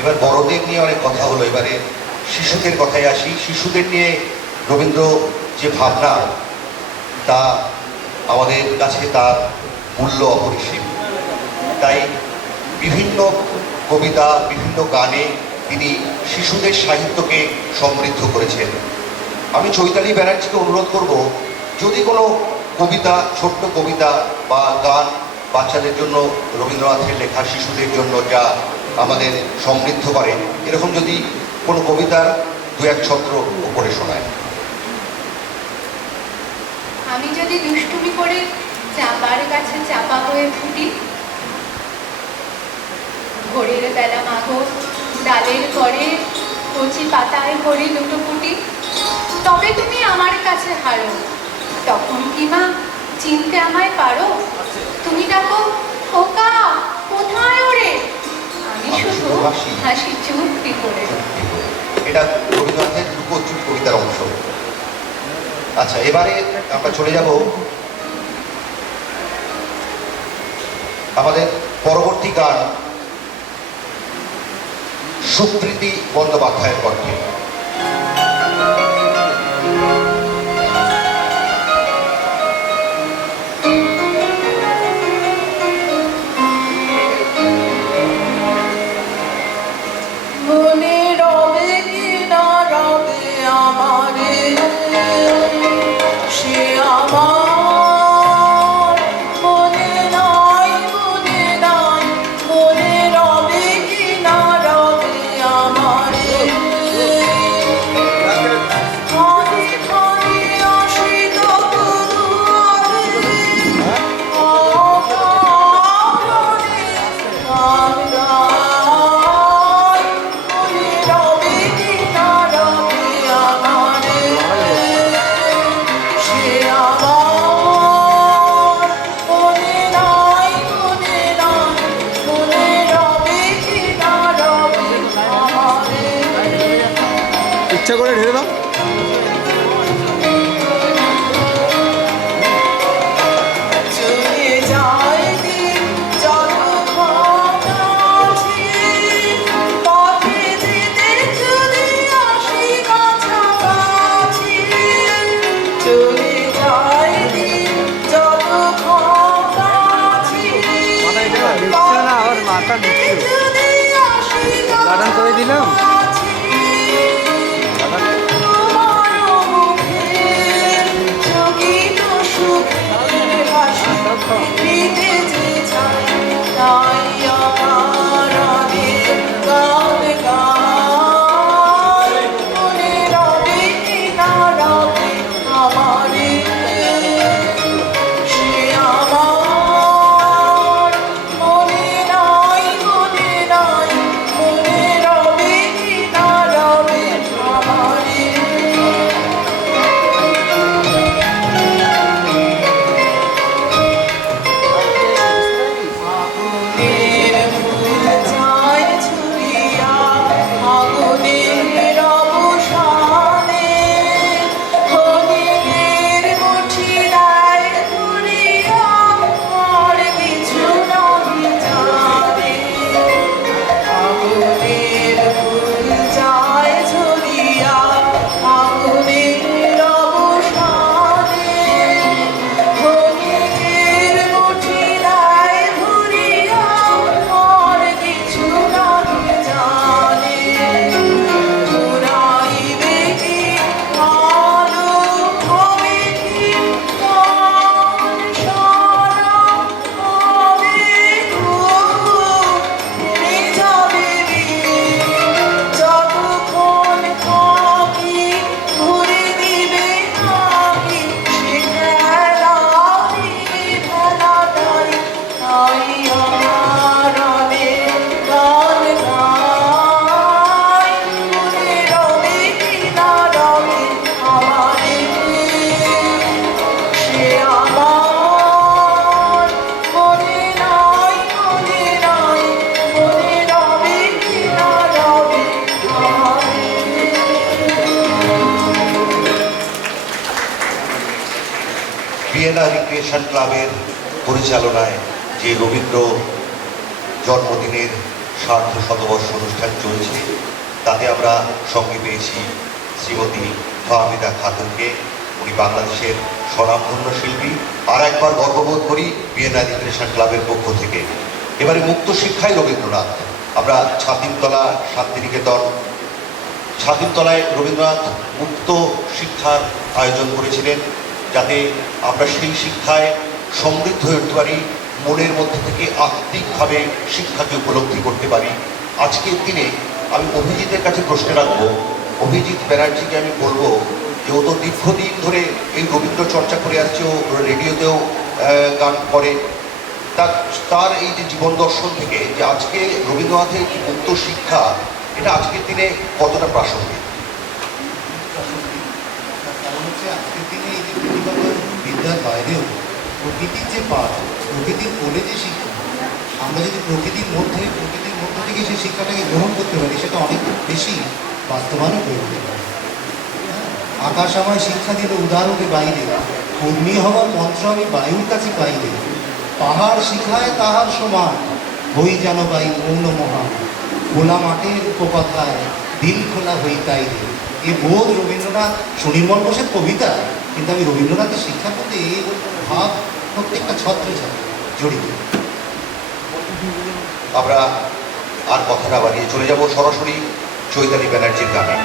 এবার বড়দের নিয়ে অনেক কথা হলো, এবারে শিশুদের কথায় আসি। শিশুদের নিয়ে রবীন্দ্র যে ভাবনা, তা আমাদের কাছে তার মূল্য অপরিসীম। তাই বিভিন্ন কবিতা, বিভিন্ন গানে তিনি শিশুদের সাহিত্যকে সমৃদ্ধ করেছেন। আমি চৈতালি ব্যানার্জিকে অনুরোধ করব, যদি কোনো কবিতা, ছোট্ট কবিতা বা গান বাচ্চাদের জন্য, রবীন্দ্রনাথের লেখা শিশুদের জন্য যা আমাদের সমৃদ্ধ করে, এরকম যদি কোনো কবিতার দু এক ছত্র উপরে শোনায়। আমি যদি দুষ্টুমি করে চাপার গাছে চাপা হয়ে ফুটি, ভোরের বেলা মাগো ডালের পরে কচি পাতায় ভরি দুটো ফুটি, তবে তুমি আমার কাছে হারো, তখন কি মা চিনতে আমায় পারো? তুমি ডাকো খোকা কোথায় ওরে, আমি শুধু হাসি চুপটি করে। এটা রবীন্দ্রনাথের লুকোচুর কবিতার অংশ। আচ্ছা, এবারে আমরা চলে যাব আমাদের পরবর্তী গান সুপ্রীতি বন্দ্যোপাধ্যায়ের কণ্ঠে। ইচ্ছা করে ঢেলে দাও। মাথা নিচ্ছি করে দিলাম। ভিয়েনা রিক্রিয়েশন ক্লাবের পরিচালনায় যে রবীন্দ্র জন্মদিনের সার্ধ শতবর্ষ অনুষ্ঠান চলছে, তাতে আমরা সঙ্গে পেয়েছি শ্রীমতী ফাহমিদা খাতুনকে। উনি বাংলাদেশের স্বনামধন্য শিল্পী। আর একবার গর্ববোধ করি ভিয়েনা রিক্রিয়েশন ক্লাবের পক্ষ থেকে। এবারে মুক্ত শিক্ষায় রবীন্দ্রনাথ, আমরা ছাতিমতলা শান্তিনিকেতন ছাতিমতলায় রবীন্দ্রনাথ মুক্ত শিক্ষার আয়োজন করেছিলেন, যাতে আমরা সেই শিক্ষায় সমৃদ্ধ হয়ে উঠতে পারি, মনের মধ্যে থেকে আত্মিকভাবে শিক্ষাকে উপলব্ধি করতে পারি। আজকের দিনে আমি অভিজিতের কাছে প্রশ্ন রাখবো, অভিজিৎ ব্যানার্জিকে আমি বলবো যে ও তো দীর্ঘদিন ধরে এই রবীন্দ্র চর্চা করে আসছে, ও রেডিওতেও গান করে, তার এই যে জীবন দর্শন থেকে যে আজকে রবীন্দ্রনাথের মুক্ত শিক্ষা, এটা আজকের দিনে কতটা প্রাসঙ্গিক? কারণ হচ্ছে আজকের দিনে এই যে প্রতিভাবান বিদ্যার বাইরেও প্রকৃতির যে পাঠ, প্রকৃতির কোলে যে শিক্ষা, আমরা যদি প্রকৃতির মধ্যে থেকে সেই শিক্ষাটাকে গ্রহণ করতে পারি, সেটা অনেক বেশি বাস্তবায়নও করে উঠতে পারে। আকাশ আমায় শিক্ষা দিল উদাহরণে বাইরে, কর্মী হওয়ার মন্ত্র আমি বায়ুর কাছে পাইলে, পাহাড় শিখায় তাহার সমান, হই যেন বায়ু অন্য মহান, খোলা মাঠের উপকথায় দিল খোলা হই তাইলে। এ বোধ রবীন্দ্রনাথ, সুনির্মল ঘোষের কবিতা, কিন্তু আমি রবীন্দ্রনাথের শিক্ষার মধ্যে এই ভাব প্রত্যেকটা ছত্রে জড়িত। আমরা আর কথা না বাড়িয়ে চলে যাব সরাসরি চৈতালি ব্যানার্জির গানে।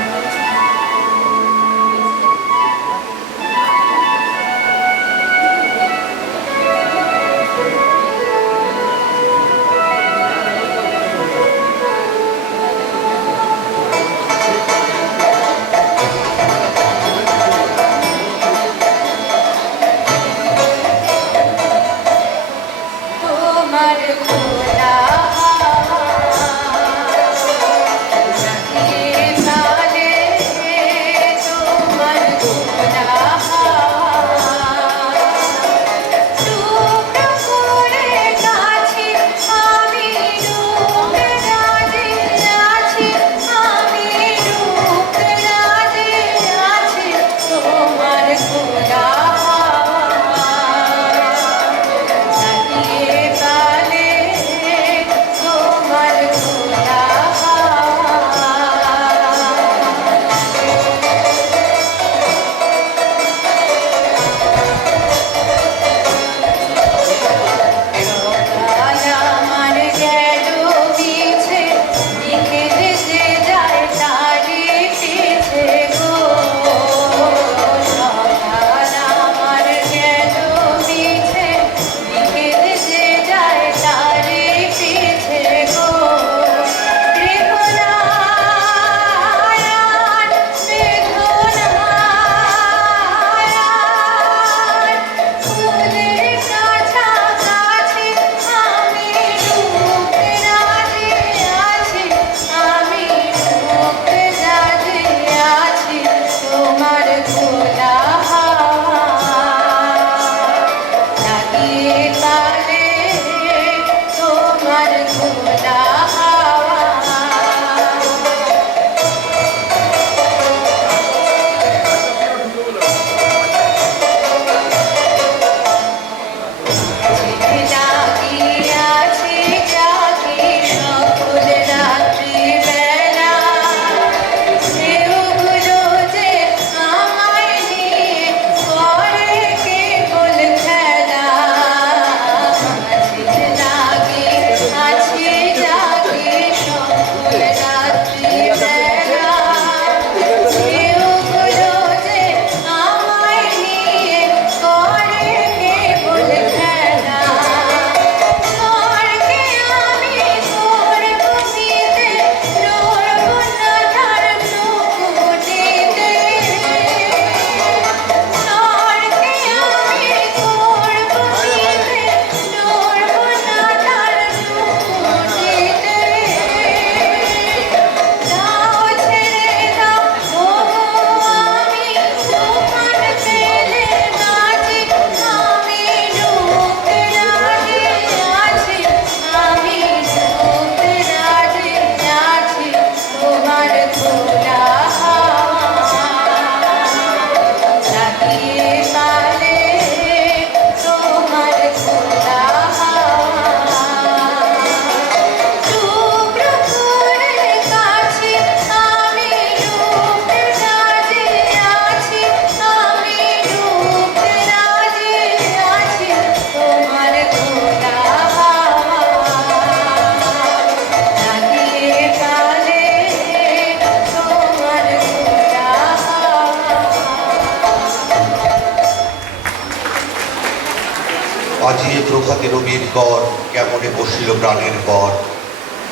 আজি এ প্রভাতে রবির গড় কেমনে বসিল প্রাণের গড়,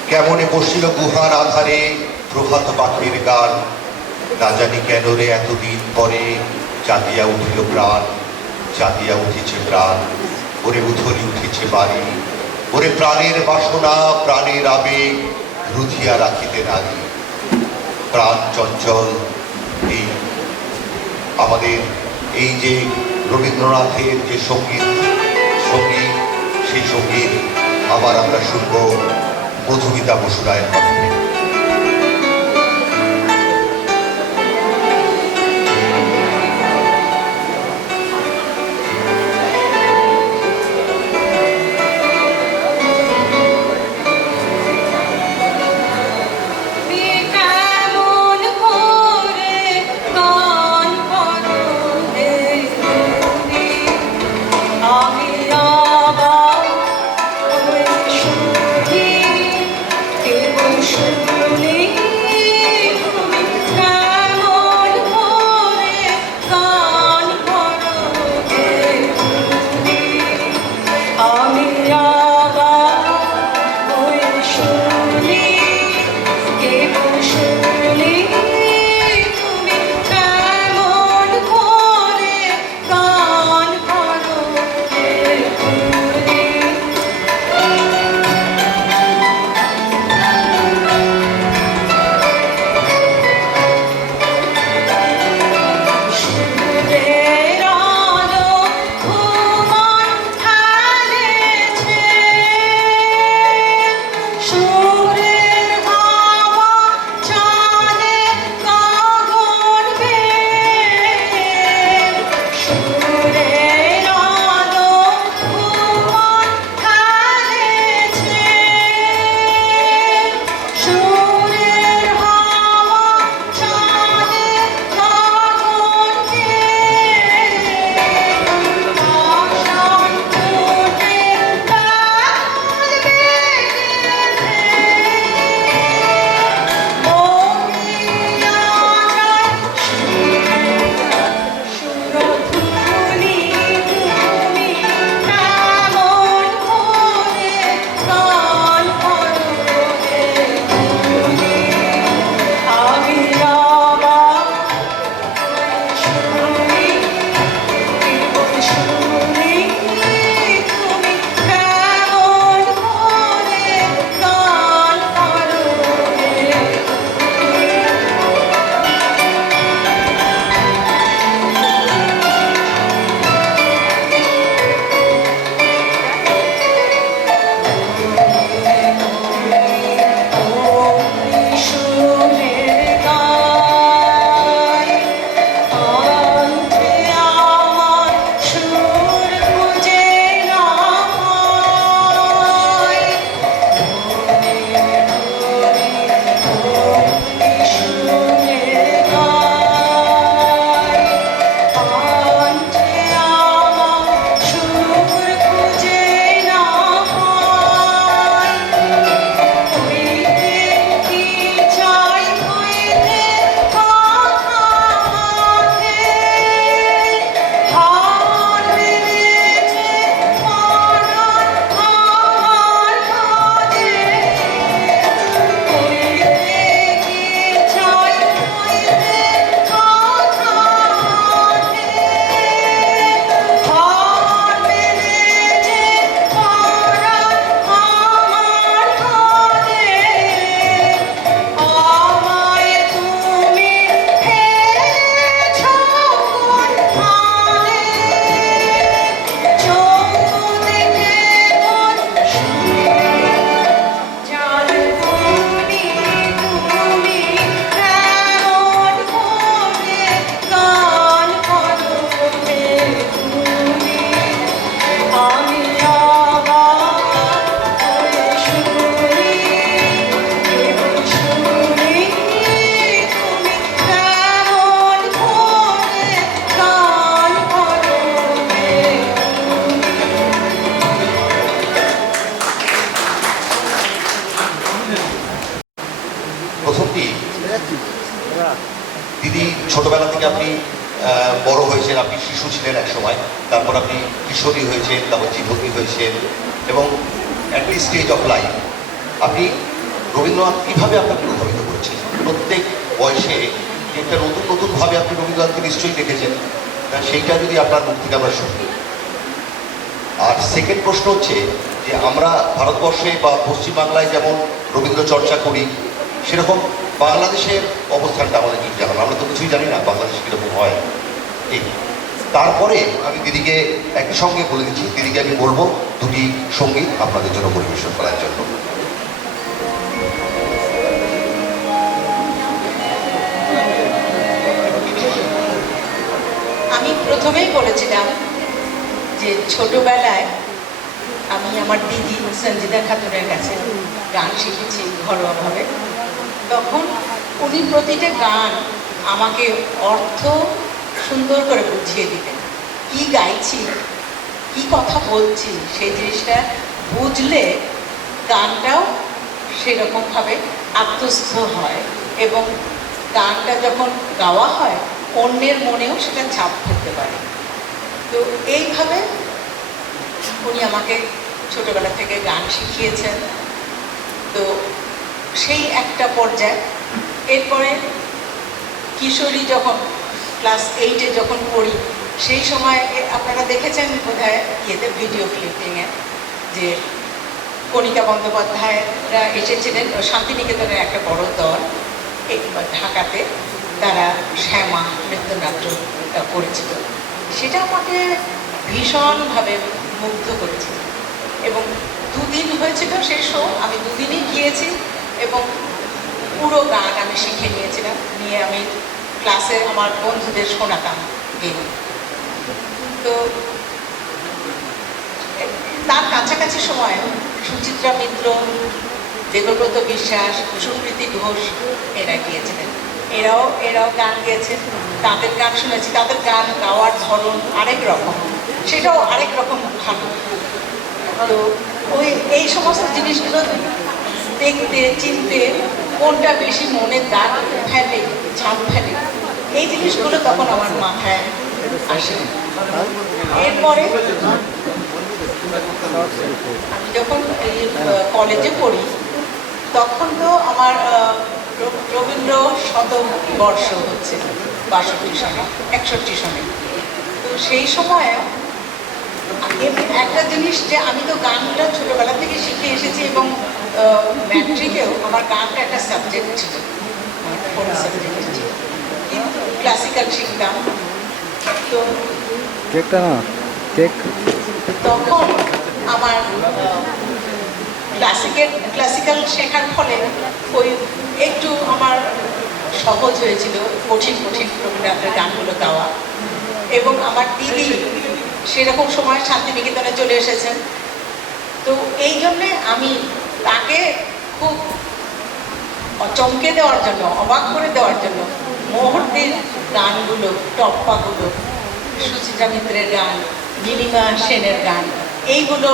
কেমনে বসিল গুহার আধারে প্রভাত পাখির গান। না জানি কেন রে এতদিন পরে জাগিয়া উঠিল প্রাণ, জাগিয়া উঠিছে প্রাণ। ওরে উথলি উঠিছে বাড়ি, ওরে প্রাণের বাসনা প্রাণের আবেগ রুধিয়া রাখিতে নারী। প্রাণ চঞ্চল এই আমাদের এই যে রবীন্দ্রনাথের যে সঙ্গীত সেই সঙ্গীত আবার আমরা শুনব মধুমিতা বসুরায়ের কণ্ঠে। প্রথমটি দিদি ছোটবেলা থেকে আপনি বড় হয়েছেন, আপনি শিশু ছিলেন এক সময়, তারপর আপনি কিশোরী হয়েছেন, তারপর যুবতী হয়েছেন, এবং at the stage of life আপনি রবীন্দ্রনাথ কীভাবে আপনাকে প্রভাবিত করেছেন? প্রত্যেক বয়সে যে একটা নতুন নতুনভাবে আপনি রবীন্দ্রনাথকে নিশ্চয়ই দেখেছেন, সেইটা যদি আপনার মুখ থেকে আমরা শুনি। আর সেকেন্ড প্রশ্ন হচ্ছে যে আমরা ভারতবর্ষে বা পশ্চিমবাংলায় যেমন রবীন্দ্র চর্চা করি, সেরকম বাংলাদেশের অবস্থানটা আমাদের ঠিক জানানো, আমরা তো কিছুই জানি না বাংলাদেশ কীরকম হয়। ঠিক তারপরে আমি দিদিকে একই সঙ্গে বলে দিচ্ছি, দিদিকে আমি বলবো দুটি সঙ্গীত আপনাদের জন্য পরিবেশন করার জন্য। আমি প্রথমেই বলেছিলাম যে ছোটবেলায় আমি আমার দিদি সঞ্জিদা খাতুনের কাছে গান শিখেছি ঘরোয়াভাবে। তখন উনি প্রতিটা গান আমাকে অর্থ সুন্দর করে বুঝিয়ে দিতেন, কি গাইছি, কি কথা বলছি, সেই জিনিসটা বুঝলে গানটাও সেরকমভাবে আত্মস্থ হয় এবং গানটা যখন গাওয়া হয় অন্যের মনেও সেটা ছাপ ফেলতে পারে। তো এইভাবে উনি আমাকে ছোটবেলা থেকে গান শিখিয়েছেন। তো সেই একটা পর্যায়ে এরপরে কিশোরী যখন ক্লাস 8-এ যখন পড়ি, সেই সময় আপনারা দেখেছেন বোধহয় ইয়েতে ভিডিও ক্লিপিংয়ে যে কণিকা বন্দ্যোপাধ্যায়রা এসেছিলেন শান্তিনিকেতনের একটা বড় দল ঢাকাতে, তারা শ্যামা নৃত্যনাট্য করেছিল। সেটা আমাকে ভীষণভাবে মুগ্ধ করেছিল এবং দুদিন হয়েছিল সেই শো, আমি দুদিনই গিয়েছি এবং পুরো গান আমি শিখে নিয়েছিলাম, নিয়ে আমি ক্লাসে আমার বন্ধুদের শোনাতাম গেয়ে। তো তার কাছাকাছি সময় সুচিত্রা মিত্র, দেবব্রত বিশ্বাস, সুপ্রীতি ঘোষ এরা গিয়েছিলেন, এরাও গান গেয়েছেন, তাদের গান শুনেছি। তাদের গান গাওয়ার ধরন আরেক রকম, সেটাও আরেক রকম ভালো। তো এই সমস্ত জিনিসগুলো দেখতে চিনতে কোনটা বেশি মনে দাগ ফেলে, ছাপ ফেলে, এই জিনিসগুলো তখন আমার মাথায় আসে। এরপরে আমি যখন এই কলেজে পড়ি তখন তো আমার রবীন্দ্র শতবর্ষ হচ্ছে 62 সনে, 61 সনে। তো সেই সময় একটা জিনিস যে আমি তো গানটা ছোটবেলা থেকে শিখে এসেছি এবং ম্যাট্রিকেও আমার গানটা একটা সাবজেক্ট ছিল, ফোর্থ সাবজেক্ট ছিল, কিন্তু ক্লাসিক্যাল শিখতাম। তো তখন আমার ক্লাসিক্যাল শেখার ফলে ওই একটু আমার সহজ হয়েছিল কঠিন রবীন্দ্রনাথের গানগুলো গাওয়া। এবং আমার দিদি সেরকম সময় শান্তিনিকেতনে চলে এসেছেন, তো এই জন্যে আমি তাকে খুব চমকে দেওয়ার জন্য, অবাক করে দেওয়ার জন্য মুহূর্তের গানগুলো, টপ্পাগুলো, সুচিত্রা মিত্রের গান, নীলিমা সেনের গান, এইগুলো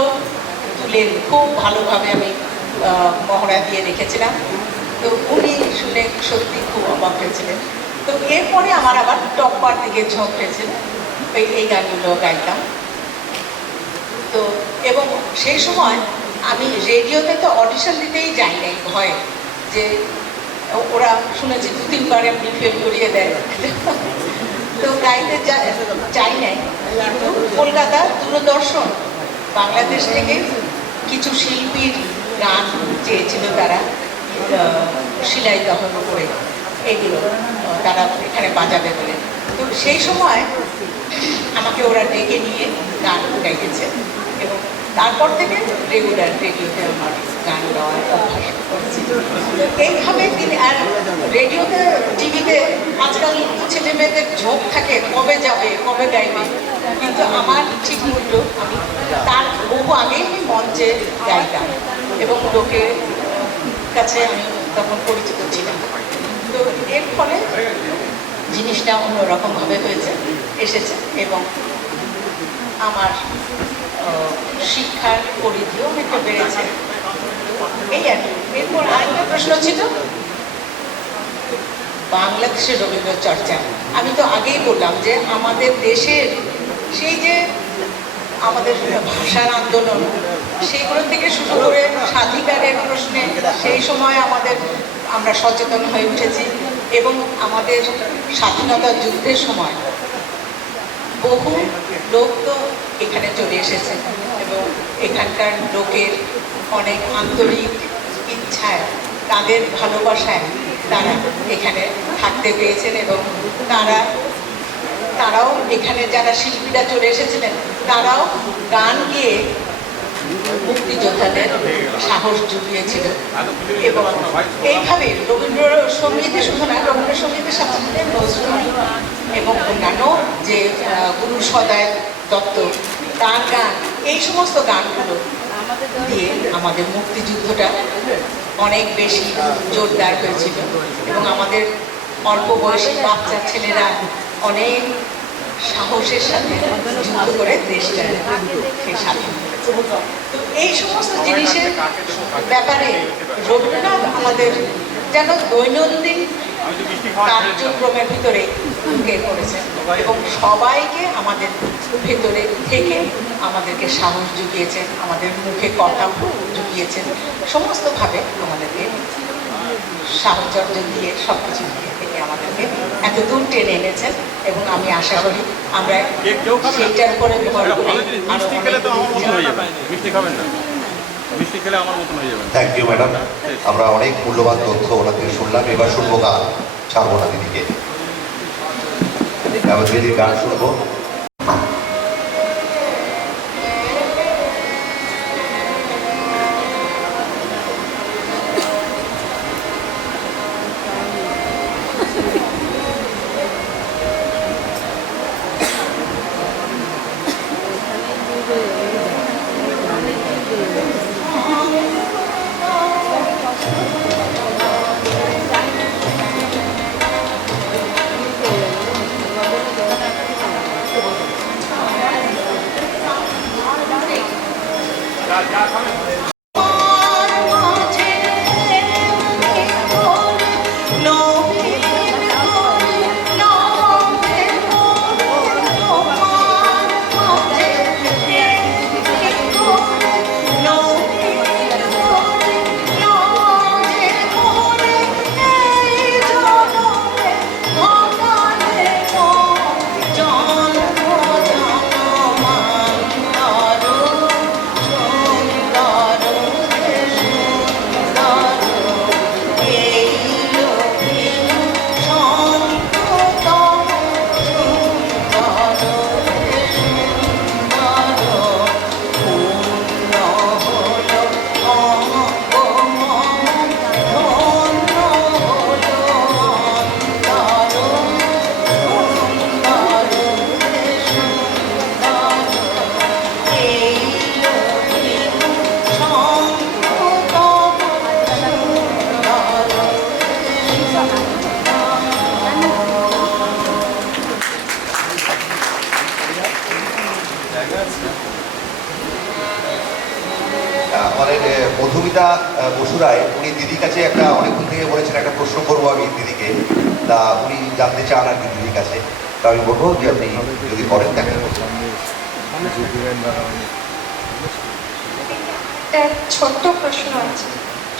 তুলে খুব ভালোভাবে আমি মহড়া দিয়ে রেখেছিলাম। তো উনি শুনে সত্যি খুব অবাক হয়েছিলেন। তো এরপরে আমার আবার টপ্পার দিকে ঝোঁক হয়েছিল, এই গানগুলো গাইতাম। তো এবং সেই সময় আমি রেডিওতে তো অডিশন দিতেই যাই নাই, ভয় যে ওরা শুনেছি 2-3 বার এমনি ফেল করিয়ে দেয়, তো গাইতে চাই নাই। কিন্তু কলকাতা দূরদর্শন বাংলাদেশ থেকে কিছু শিল্পীর গান চেয়েছিল, তারা শিলাই দহন করে এগুলো তারা এখানে বাজাবে বলে। তো সেই সময় আমাকে ওরা ডেকে নিয়ে গান গাইতেছে এবং তারপর থেকে রেগুলার রেডিওতে আমার গান গাওয়ার অভ্যাস করেছি। তো এইভাবে তিনি, আর রেডিওতে টিভিতে আজকাল ছেলে মেয়েদের ঝোঁক থাকে কবে যাবে কবে গাইবে, কিন্তু আমার ঠিক উল্টো, আমি তার বহু আগেই মঞ্চে গাইতাম এবং লোকের কাছে আমি তখন পরিচিত ছিলাম। তো এর ফলে জিনিসটা অন্যরকমভাবে এসেছে এবং আমার শিক্ষার পরিধিও অনেকটা বেড়েছে, এই আর কি। এরপর আরেকটা প্রশ্ন ছিল বাংলাদেশের রবীন্দ্র চর্চা। আমি তো আগেই বললাম যে আমাদের দেশের সেই যে আমাদের ভাষার আন্দোলন, সেইগুলো থেকে শুরু করে স্বাধিকারের প্রশ্নে সেই সময় আমরা সচেতন হয়ে উঠেছি। এবং আমাদের স্বাধীনতা যুদ্ধের সময় বহু লোক তো এখানে চলে এসেছে এবং এখানকার লোকের অনেক আন্তরিক ইচ্ছায়, তাদের ভালোবাসায় তারা এখানে থাকতে পেয়েছেন এবং তারাও এখানে যারা শিল্পীরা চলে এসেছিলেন তারাও গান গেয়ে মুক্তিযোদ্ধাদের সাহস জুগিয়েছিল। এবং এইভাবে রবীন্দ্রসঙ্গীতে শুধু না, রবীন্দ্রসঙ্গীতের সাথে সাথে নজরুল এবং অন্যান্য যে গুরু সদয় দত্ত, তার গান, এই সমস্ত গানগুলো দিয়ে আমাদের মুক্তিযুদ্ধটা অনেক বেশি জোরদার হয়েছিল এবং আমাদের অল্প বয়সী বাচ্চা ছেলেরা অনেক সাহসের সাথে যুদ্ধ করে দেশটা সে স্বাধীন করেছে। তো এই সমস্ত জিনিসের ব্যাপারে রবীন্দ্রনাথ আমাদের যেন দৈনন্দিন কার্যক্রমের ভিতরে ঢুকে পড়েছেন এবং সবাইকে আমাদের ভেতরে থেকে আমাদেরকে সাহস জুগিয়েছেন, আমাদের মুখে কথা জুগিয়েছেন, সমস্তভাবে আমাদেরকে সাহচর্য দিয়ে সব কিছু দিয়ে থেকে আমাদেরকে এত দূর টেনে এনেছেন। এবং আমি আশা করি আমরা সেইটার উপরে ভর করে থ্যাংক ইউ ম্যাডাম। আমরা অনেক মূল্যবান তথ্য ওনার থেকে শুনলাম। এবার শুনবো গান, ছাড়বো না দিদিকে, এবার দিদির গান শুনবো। আমাদের মধুমিতা বসুরায়, উনি দিদির কাছে একটা অনেকক্ষণ থেকে বলেছেন একটা প্রশ্ন করবো আমি দিদিকে, তা উনি জানতে চান আর কি দিদির কাছে। তা আমি বলবো যে আপনি যদি করেন তাকে। একটা ছোট্ট প্রশ্ন আছে,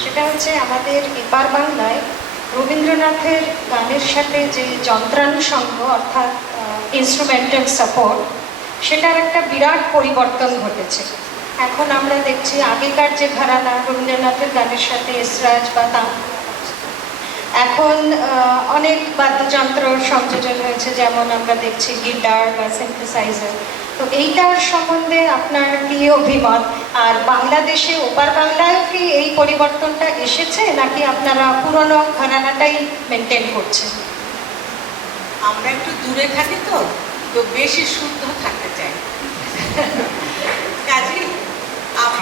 সেটা হচ্ছে আমাদের এপার বাংলায় রবীন্দ্রনাথের গানের সাথে যে যন্ত্রানুষঙ্গ অর্থাৎ ইনস্ট্রুমেন্টাল সাপোর্ট, সেটার একটা বিরাট পরিবর্তন ঘটেছে। এখন আমরা দেখছি আগেকার যে ঘরানা রবীন্দ্রনাথের গানের সাথে এসরাজ বা এখন অনেক বাদ্যযন্ত্র সংযোজন হয়েছে, যেমন আমরা দেখছি গিটার বা সিনথেসাইজার। তো এইটার সম্বন্ধে আপনার কি অভিমত? আর বাংলাদেশে ওপার বাংলায়ও কি এই পরিবর্তনটা এসেছে, নাকি আপনারা পুরনো ঘরানাটাই মেনটেন করছেন? আমরা একটু দূরে থাকি তো বেশি শুদ্ধ থাকতে চাই।